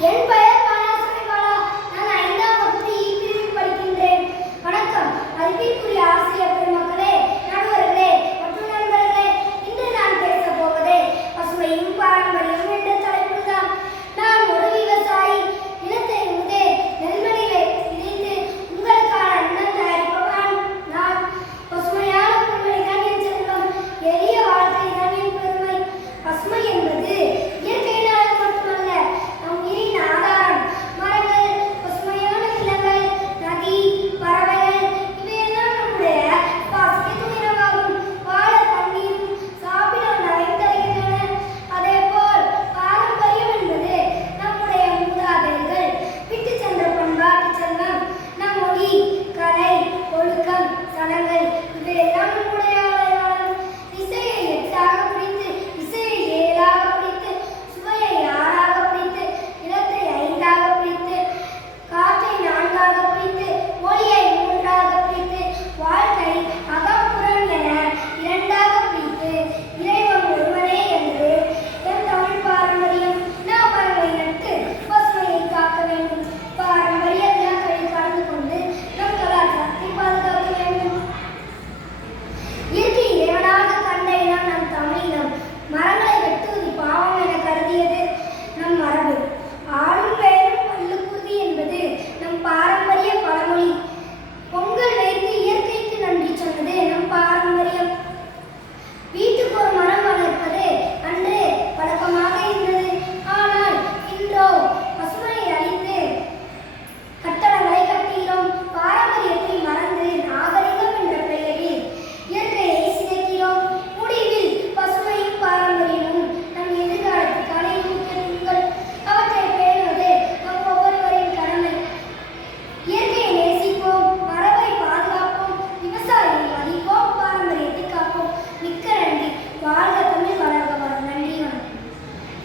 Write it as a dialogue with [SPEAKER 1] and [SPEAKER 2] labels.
[SPEAKER 1] என் பெயர்